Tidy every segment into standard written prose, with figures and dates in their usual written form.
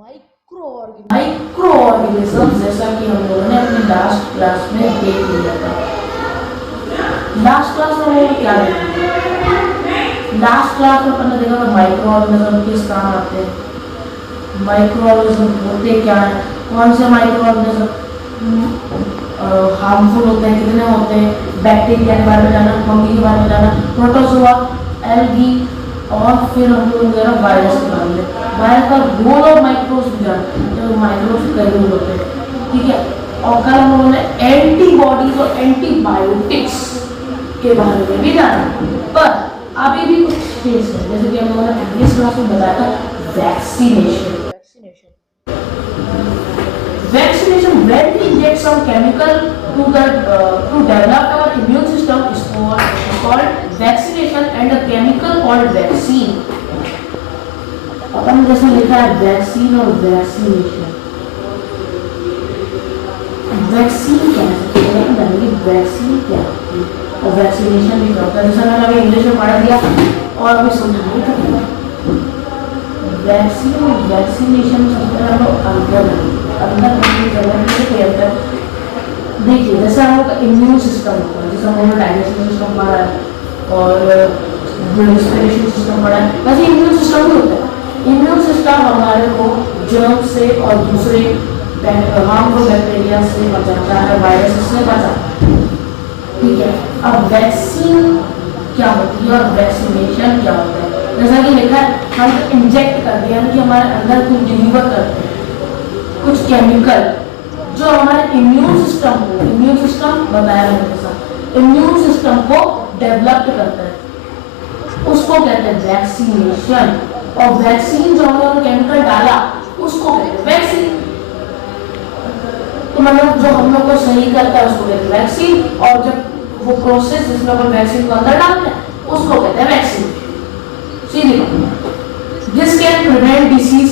Micro organism, जैसा कि हम लोगों ने अपनी लास्ट क्लास में देख लिया था। लास्ट क्लास में हम लोग क्या देखेंगे? लास्ट क्लास में हमने देखा था माइक्रो ऑर्गेनिज्म किस काम आते हैं, माइक्रो ऑर्गेनिज्म होते क्या है, कौन से माइक्रो ऑर्गेनिज्म हार्मफुल होते हैं, कितने होते हैं, बैक्टीरिया के बारे में जाना, फंगी के बारे में जाना, प्रोटोजोआ, एल्गी, और फिर हम लोग वायरस के बारे में। वायरस का रोल और माइक्रोब्स भी जानते हैं, तो माइक्रोब्स कई रोल होते हैं, ठीक है। और कल हम लोगों ने एंटीबॉडीज और एंटीबायोटिक्स के बारे में भी जाना, पर अभी भी कुछ फेस है, जैसे कि हम लोगों ने प्रीवियस क्लास में बताया था vaccination. Vaccination, when we inject some chemical to develop our immune system is called vaccination, and a chemical called vaccine. अपन जैसे लिखा है वैक्सीन और वैक्सीनेशन। वैक्सीन क्या है, वैक्सीन क्या होती है और वैक्सीनेशन भी क्या होता है, जैसा मैंने अभी इंग्लिश में पढ़ा दिया और अभी समझाने का। वैक्सीन और वैक्सीनेशन सबसे हम लोग अंतर देखिए, जैसे हम लोग का इम्यून सिस्टम होता है, जैसे हम लोग डाइजेस्टिव सिस्टम पढ़ा है और रेस्पिरेशन सिस्टम पढ़ा है, वैसे इम्यून सिस्टम भी होता है। इम्यून सिस्टम हमारे को जर्म से और दूसरे हार्मफुल बैक्टीरिया से बचाता है, वायरस से बचाता है, ठीक है। अब वैक्सीन क्या होती है और वैक्सीनेशन क्या होता है, जैसा कि लिखा है हम इंजेक्ट करते हैं, यानी कि हमारे अंदर कुछ डिलीवर करते हैं कुछ केमिकल जो हमारे इम्यून सिस्टम बताया मैंने जैसा इम्यून सिस्टम को डेवलप करता है, उसको कहते हैं वैक्सीनेशन। और वैक्सीन जो हमने केमिकल डाला उसको कहते हैं वैक्सीन। तो मतलब जो हम लोग को सही करता है उसको कहते हैं वैक्सीन, और जब वो प्रोसेस जिसमें अपन वैक्सीन को अंदर डालते हैं उसको कहते हैं वैक्सीन। सीधी बात, this can prevent disease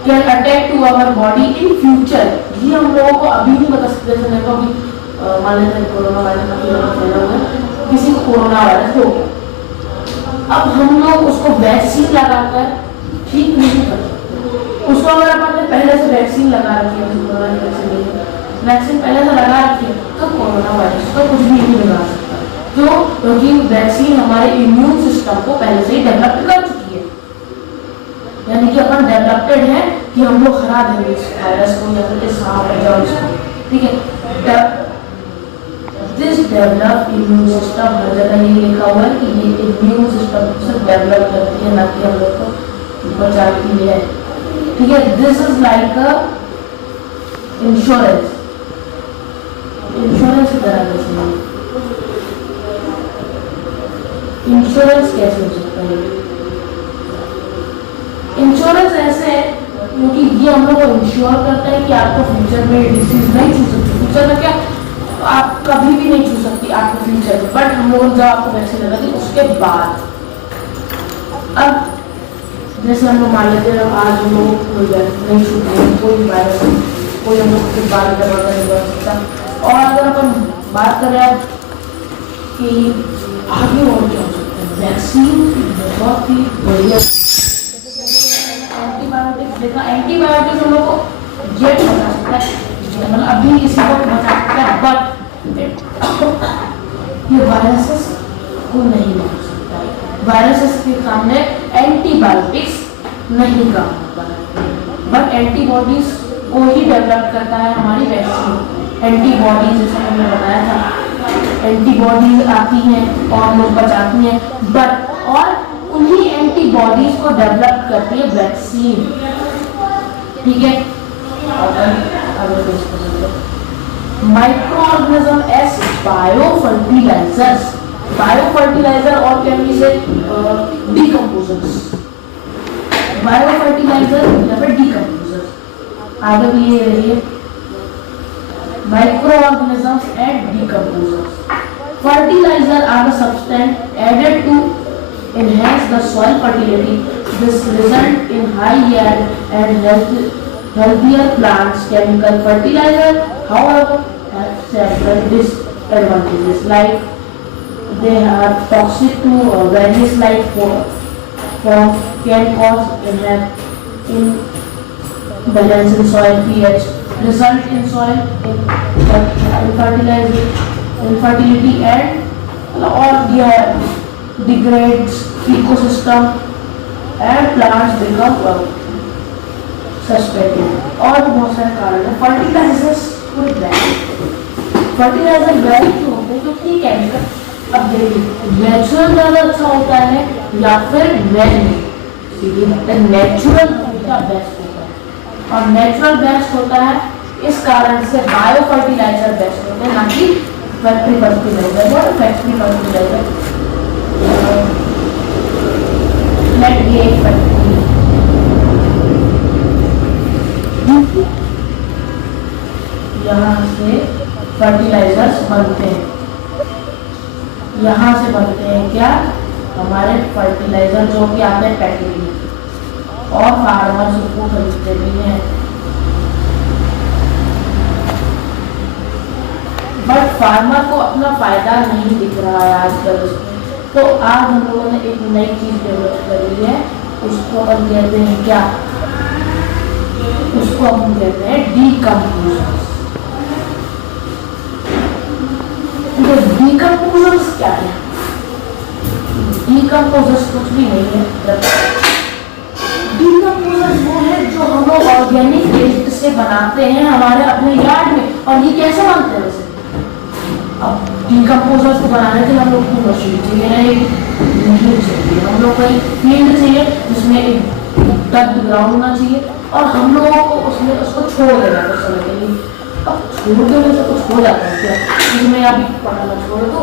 can attack to our body in future. ये हम लोगों को अभी नहीं बता सकते, जैसे मैं कभी मान लेते हैं कोरोना वायरस फैला हुआ है, किसी को कोरोना वायरस हो गया, अब हम लोग उसको वैक्सीन लगाकर ठीक नहीं कर सकते। उसको अगर अपन ने पहले से वैक्सीन लगा रखी है, कोरोना की वैक्सीन पहले से लगा रखी है, तो कोरोना वायरस को कुछ भी नहीं लगा सकता। क्यों? क्योंकि वैक्सीन हमारे इम्यून सिस्टम को पहले से ही डेवलप कर चुकी है, यानी कि अपन डेवलप्ड है कि हम लोग हरा देंगे इस वायरस को या फिर इस इसको, ठीक है। दिस डेवलप इम्यून सिस्टम, हर जगह ये लिखा हुआ है कि ये इम्यून सिस्टम सिर्फ डेवलप करती है, ना कि हम लोग को बचाती है, ठीक है। This is like a insurance की तरह। कैसे इंश्योरेंस कैसे हो सकता है? इंश्योरेंस ऐसे है क्योंकि ये हम लोग को इंश्योर करता है कि आपको फ्यूचर में डिसीज नहीं छू सकती। फ्यूचर में क्या, आप कभी भी नहीं छू सकती आपको फ्यूचर में, बट हम लोग जब आपको वैक्सीन लगा दी उसके बाद, अब जैसे हम लोग मान लेते हैं आज हम लोग नहीं छूते हैं कोई वायरस, कोई हम लोग के बाल दरवाजा नहीं बढ़ सकता। और अगर अपन बात करें अब कि आगे और क्या हो सकता है, वैक्सीन बहुत ही बढ़िया। देखा, एंटीबायोटिक्स हम लोग को ये बचा सकता है, मतलब अभी किसी को बचा सकता है, बट ये वायरसेस को नहीं मार सकता है। वायरसेस के सामने एंटीबायोटिक्स नहीं काम होता है, बट एंटीबॉडीज को ही डेवलप करता है हमारी वैक्सीन। एंटीबॉडीज जैसे हमने बताया था, एंटीबॉडीज आती हैं और लोग बचाती हैं, बट और उन्हीं एंटीबॉडीज को डेवलप करती है वैक्सीन, ठीक है। Micro organism as biofertilizers, biofertilizer और can be say decomposers, biofertilizer या फिर डीकंपोजर्स। आगे भी ये रही है micro organisms and decomposers. Fertilizer are the substance added to enhance the soil fertility. This result in high yield and healthier plants. Chemical fertilizer, however, have several disadvantages, like they are toxic to various life forms, can cause in balance in soil pH, result in soil infertility and all degrades ecosystem and plants become suspected. और भी बहुत सारे कारण है। Fertilisers पूरे fertiliser bad क्यों होते हैं? क्योंकि केमिकल अब देखिए नेचुरल ज़्यादा अच्छा होता है या फिर मैन मेड? नेचुरल का बेस्ट होता है और नेचुरल बेस्ट होता है इस कारण से बायो फर्टिलाइजर बेस्ट होते हैं, ना कि factory fertilizer. What is factory fertilizer? Let ये फैक्ट्री यहाँ से फर्टिलाइजर्स बनते हैं, यहाँ से बनते हैं क्या? हमारे फर्टिलाइजर जो कि आते हैं पैकेट में और फार्मर्स उसको खरीदते भी हैं। बट फार्मर को अपना फायदा नहीं दिख रहा है आजकल उसमें, तो आज हम लोगों ने एक नई चीज डेवलप करी है, उसको हम कहते हैं क्या? उसको हम कहते हैं डीकम्पोजर्स। डीकम्पोजर्स क्या है? डीकम्पोजर्स कुछ भी नहीं है। डीकम्पोजर्स वो है जो हम लोग ऑर्गेनिक वेस्ट से बनाते हैं हमारे अपने यार्ड में। और ये कैसे बनते हैं वैसे? अब डीकम्पोजर्स को बनाने के लिए हम लोग को मशीन चाहिए, नहीं चाहिए, हम लोग को एक फील्ड चाहिए जिसमें एक डग ग्राउंड होना चाहिए और हम लोगों को उसमें उसको छोड़ देना कुछ समय के लिए। अब छोड़ देने से कुछ हो जाता है क्या? इसमें आप पढ़ाना छोड़ दो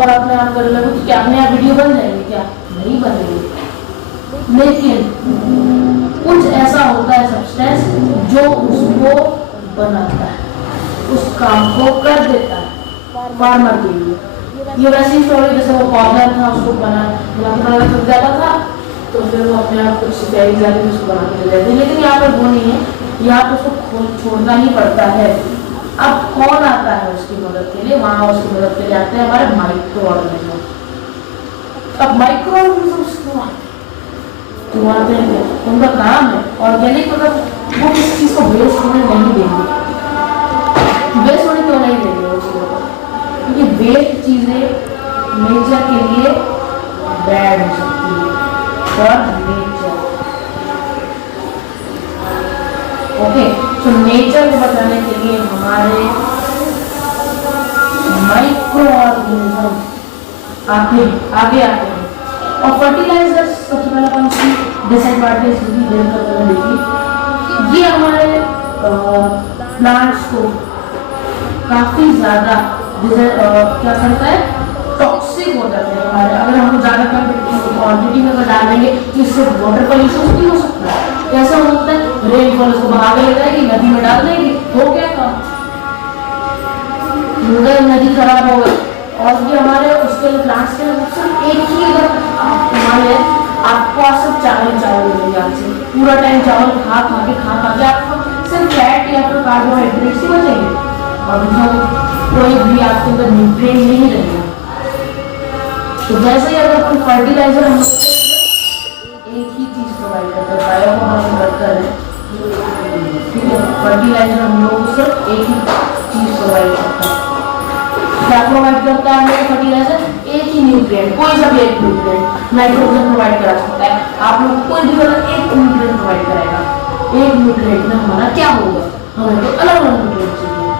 और अपने आप कर लगो तो क्या अपने आप वीडियो बन जाएंगे? क्या नहीं बनेंगे। लेकिन कुछ ऐसा होता है सब्सटेंस जो उसको बनाता है, उस काम को कर देता है फार्मर के लिए। ये वैसी स्टोरी जैसे वो पौधा था उसको बना थक जाता था तो फिर वो अपने आप कुछ सिंचाई जाके उसको बना के ले जाते, लेकिन यहाँ पर वो नहीं है, यहाँ पर उसको छोड़ना ही पड़ता है। अब कौन आता है उसकी मदद के लिए? वहाँ उसकी मदद के लिए आते हैं हमारे माइक्रो ऑर्गेनिज्म। अब माइक्रो ऑर्गेनिज्म क्यों आते हैं? उनका काम है ऑर्गेनिक, मतलब वो किसी चीज को वेस्ट होने नहीं देंगे। वेस्ट होने क्यों नहीं देंगे वो चीजों को? क्योंकि वेस्ट चीजें नेचर के लिए बैड हो सकती है फॉर नेचर। ओके, तो नेचर को बचाने के लिए हमारे माइक्रो ऑर्गेनिज्म आगे आते हैं। और फर्टिलाइजर सबसे पहले अपन की डिसएडवांटेज भी देखिए, ये हमारे प्लांट्स को काफी ज्यादा क्या करता है? टॉक्सिक हो जाते हैं हमारे। अगर हम ज्यादा क्वांटिटी में अगर डालेंगे तो इससे वाटर पोल्यूशन भी हो सकता है। कैसे हो सकता है? रेनफॉल उसको बहा के ले जाएगी, नदी में डाल देगी, हो गया काम, नदी खराब हो गई। और ये हमारे उसके प्लांट्स के सिर्फ एक ही, अगर हमारे आपको सिर्फ चावल मिलेंगे आपसे पूरा टाइम, चावल खा खा के आपको सिर्फ फैट या फिर कार्बोहाइड्रेट्स ही बचेंगे और कोई भी आपके अंदर न्यूट्रिएंट नहीं रहेगा। तो जैसे ही अगर अपन फर्टिलाइजर हम एक ही चीज प्रोवाइड करते हैं, बायो को हम करते हैं, ठीक है, फर्टिलाइजर हम लोग सिर्फ एक ही चीज प्रोवाइड करता है। क्या प्रोवाइड करता है हमें फर्टिलाइजर? एक ही न्यूट्रिएंट, कोई सा भी एक न्यूट्रिएंट। नाइट्रोजन प्रोवाइड करा सकता है, आप लोग कोई भी वाला एक न्यूट्रिएंट प्रोवाइड कराएगा। एक न्यूट्रिएंट में हमारा क्या होगा? हमें तो अलग अलग न्यूट्रिएंट चाहिए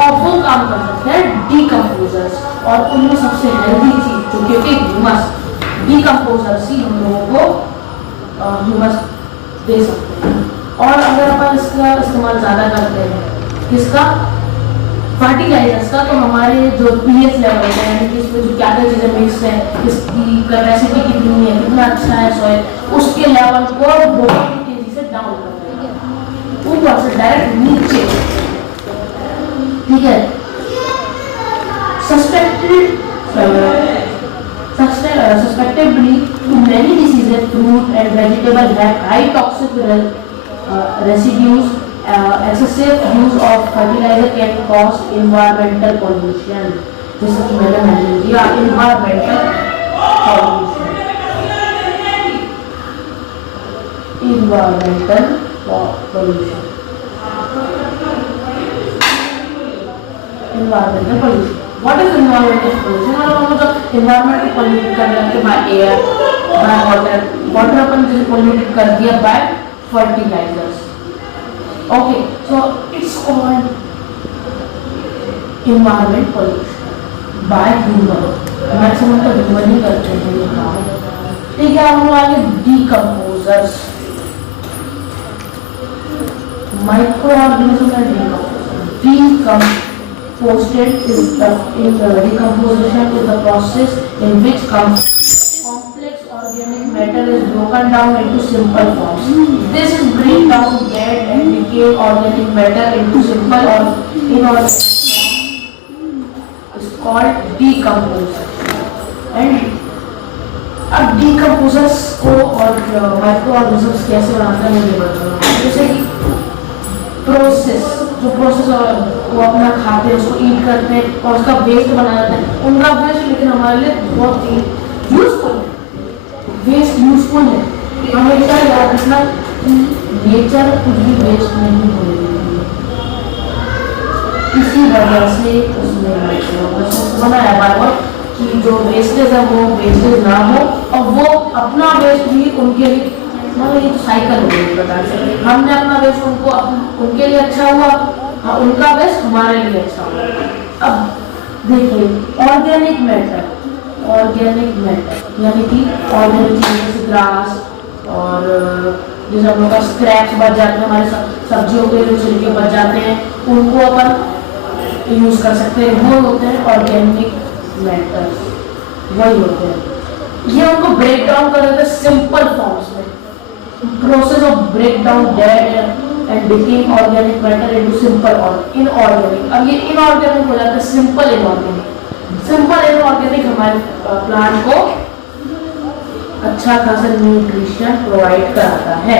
और वो काम कर सकते हैं डीकम्पोजर्स। और उनमें सबसे हेल्दी चीज जो कि ह्यूमस, डीकम्पोजर्स ही हम लोगों को ह्यूमस दे सकते हैं। और अगर अपन इसका इस्तेमाल ज्यादा करते हैं किसका? फर्टिलाइजर्स का, तो हमारे जो पीएच लेवल है, यानी कि इसमें जो क्या क्या चीजें मिक्स है, इसकी कैपेसिटी कितनी है, कितना अच्छा है सॉइल, उसके लेवल को बहुत तेजी से डाउन कर देगा, ऊपर से डायरेक्ट नीचे। ठीक है, suspectably many diseases, fruit and vegetable have high toxic residues. Excessive use of fertilizer can cause environmental pollution. जैसे कि मैंने mention किया, environmental pollution. Environmental pollution. Environmental pollution. What is environmental pollution? मतलब environment polluted कर रहे by air, by water. Water अपन जैसे polluted कर दिया by fertilizers. Okay, so it's called environment pollution by human. Maximum तो human ही करते हैं ये काम। ठीक है, हम लोग आगे decomposers. Microorganism and decomposers. Decomposted is decomposition is the process in which complex organic matter is broken down into simple forms. This break down dead and decayed organic matter into simple or inorganic form is called decomposition. And अब decomposers को और microorganisms कैसे बनाते हैं ये बताऊंगा। जैसे कि प्रोसेस, जो प्रोसेस वो अपना खाते हैं, उसको ईट करते हैं और उसका वेस्ट बना जाता है। उनका वेस्ट लेकिन हमारे लिए बहुत ही यूजफुल है। वेस्ट यूजफुल है, हमेशा याद रखना कि नेचर कुछ भी वेस्ट नहीं होने देगी। इसी वजह से उसने बनाया बार कि जो वेस्टेज है वो वेस्टेज ना हो और वो अपना वेस्ट भी उनके लिए, मतलब ये तो साइकिल हो गई प्रकार से। हमने अपना वेस्ट उनको उनके लिए अच्छा हुआ, हाँ उनका वेस्ट हमारे लिए अच्छा हुआ। अब देखिए ऑर्गेनिक मैटर यानी कि ऑर्गेनिक जैसे ग्रास और जैसे हम लोग का स्क्रैप्स बच जाते हैं, हमारे सब्जियों के जो छिलके बच जाते हैं उनको अपन यूज कर सकते हैं, वो होते हैं ऑर्गेनिक मैटर, वही होते हैं। ये उनको ब्रेक डाउन कर देते हैं सिंपल फॉर्म्स में। Process of breakdown dead and decaying organic matter into simple or inorganic. अब ये inorganic हो जाता है simple inorganic. Simple inorganic हमारे प्लांट को अच्छा खासा न्यूट्रिशन प्रोवाइड कराता है।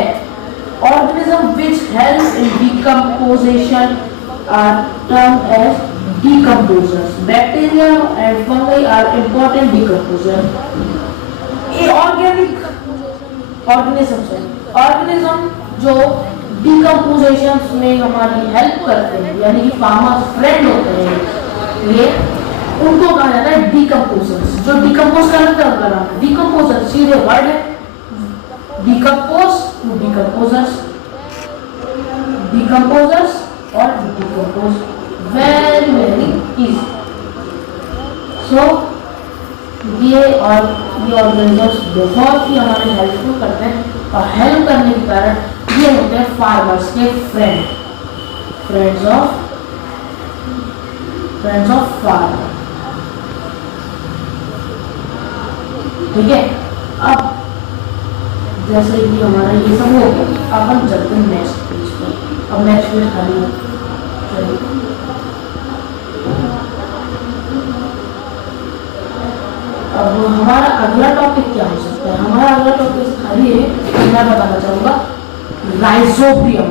Organism which help in decomposition are termed as decomposers. Bacteria and fungi are important decomposers. Organic organism जो डिकम्पोजिशन में हमारी हेल्प करते हैं, यानी कि फार्मर्स फ्रेंड होते हैं, ये उनको कहा जाता है डिकम्पोजर्स। जो डिकम्पोज करते हैं उनका नाम है डिकम्पोजर, सीधे वर्ड है डिकम्पोज टू डिकम्पोजर्स, डिकम्पोजर्स और डिकम्पोज, वेरी वेरी इजी। सो ये ऑर्गेनिजम्स बहुत ही हमारे हेल्पफुल करते हैं और हेल्प करने के कारण ये होते हैं फार्मर्स के फ्रेंड्स ऑफ फार्मर। ठीक है, अब जैसे कि हमारा ये सब हो गया, अब हम चलते हैं नेक्स्ट पेज पर। अब नेक्स्ट पेज खाली है। अब हमारा अगला टॉपिक क्या हो सकता है? हमारा अगला टॉपिक खाली है, मैं बताना चाहूंगा राइजोबियम।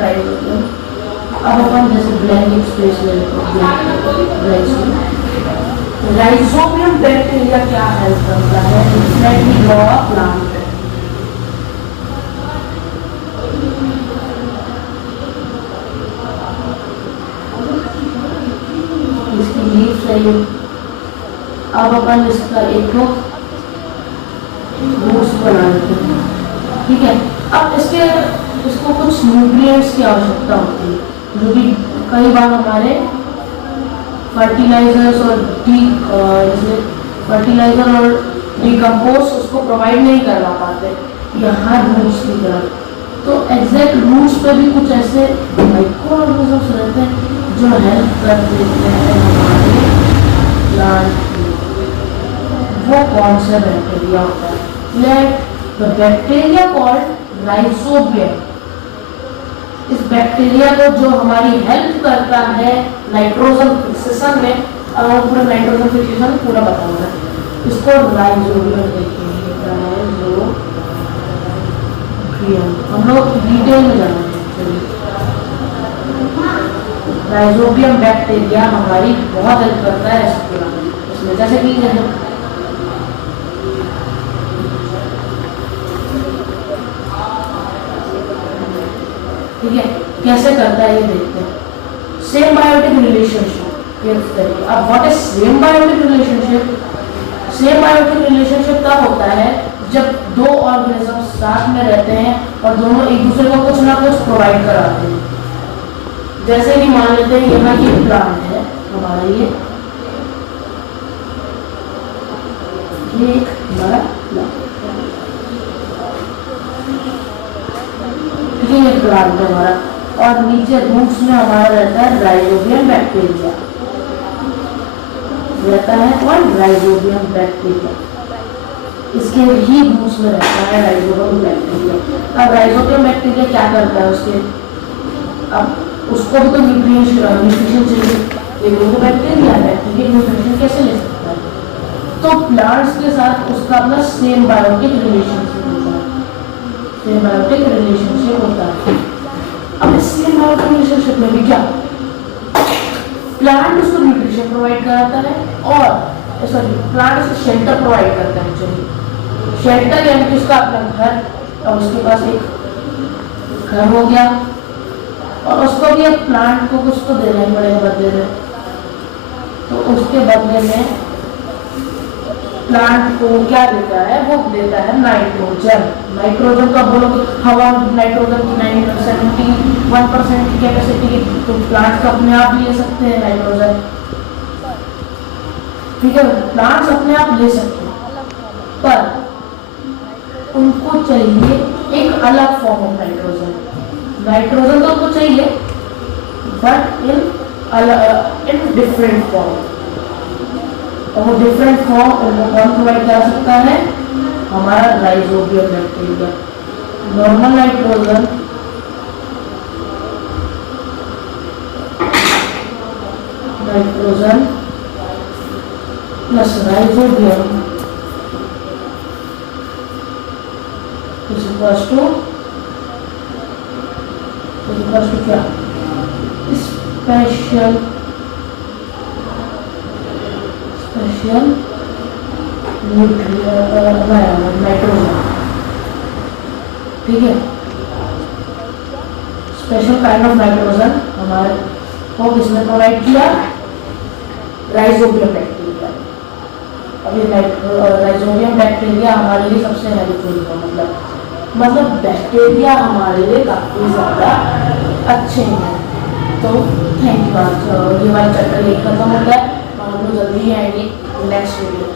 राइजोबियम, अब अपन जैसे ब्लैंक स्पेस ले लेते हैं। राइजोबियम बैक्टीरिया क्या हेल्प करता है? In fact grow a plant. अब अपन इसका एक रूट्स बना लेते हैं। ठीक है, अब इसको कुछ न्यूट्रिएंट्स की आवश्यकता होती है, जो कि कई बार हमारे फर्टिलाइजर्स और फर्टिलाइजर और डिकम्पोज उसको प्रोवाइड नहीं करवा पाते यहाँ रूट्स की तरफ। तो एग्जैक्ट रूट्स पे भी कुछ ऐसे माइक्रोऑर्गेनिजम्स रहते हैं जो हेल्प कर देते हैं हमारे प्लांट। वो कौन सा बैक्टीरिया होता है? Let the bacteria called rhizobium. इस बैक्टीरिया को जो हमारी हेल्प करता है नाइट्रोजन फिक्सेशन में, अब पूरा नाइट्रोजन फिक्सेशन पूरा बताऊंगा, इसको राइजोबियम कहते हैं। हम लोग डिटेल में जानेंगे। राइजोबियम बैक्टीरिया हमारी बहुत हेल्प करता है इसमें, जैसे कि ठीक है, कैसे करता है ये देखते हैं। सेम बायोटिक रिलेशनशिप ये करिए। अब what is symbiotic relationship? Symbiotic relationship तब होता है जब दो ऑर्गेनिज्म साथ में रहते हैं और दोनों एक दूसरे को कुछ ना कुछ प्रोवाइड कराते हैं। जैसे कि मान लेते हैं यहाँ की प्लांट है हमारा, ये एक हमारा ये प्लांट है हमारा, और नीचे रूट्स में हमारा रहता है राइजोबियम बैक्टीरिया रहता है, और राइजोबियम बैक्टीरिया इसके ही रूट्स में रहता है राइजोबियम बैक्टीरिया। अब राइजोबियम बैक्टीरिया क्या करता है उसके, अब उसको भी तो न्यूट्रिशन चाहिए, एक बैक्टीरिया है, न्यूट्रिशन कैसे ले सकता है? तो प्लांट्स के साथ उसका अपना सेम बायोटिक रिलेशनशिप होता है, सेम बायोटिक रिलेशनशिप होता है। अब इस सेम बायोटिक रिलेशनशिप में भी क्या, प्लांट उसको न्यूट्रिशन प्रोवाइड कराता है, और सॉरी प्लांट उसको शेल्टर प्रोवाइड करता है। चलिए शेल्टर यानी कि उसका अपना घर, और उसके पास एक घर हो गया, और उसको भी एक प्लांट को कुछ तो देना ही पड़ेगा बदले में। तो उसके बदले में प्लांट को क्या देता है, वो देता है नाइट्रोजन। नाइट्रोजन तो आप बोलोगे हवा नाइट्रोजन की 91% की कैपेसिटी है, तो प्लांट तो अपने आप ले सकते हैं नाइट्रोजन, ठीक है, प्लांट्स अपने आप ले सकते हैं, पर उनको चाहिए एक अलग फॉर्म ऑफ नाइट्रोजन। नाइट्रोजन तो उनको चाहिए बट इन डिफरेंट फॉर्म, और वो डिफरेंट फॉर्म उनको कौन प्रोवाइड कर सकता है, हमारा rhizobium bacteria. Normal nitrogen plus rhizobium is equals to क्या, स्पेशल नाइट्रोजन, ठीक है, स्पेशल काइंड ऑफ नाइट्रोजन हमारे को किसने प्रोवाइड किया, राइजोबियम बैक्टीरिया। अब ये राइजोबियम बैक्टीरिया हमारे लिए सबसे हेल्पफुल है, मतलब बैक्टीरिया हमारे लिए काफी ज्यादा अच्छे हैं। तो थैंक यू। ये वाला चैप्टर खत्म हो गया, और हम लोग जल्दी आएंगे नेक्स्ट वीडियो।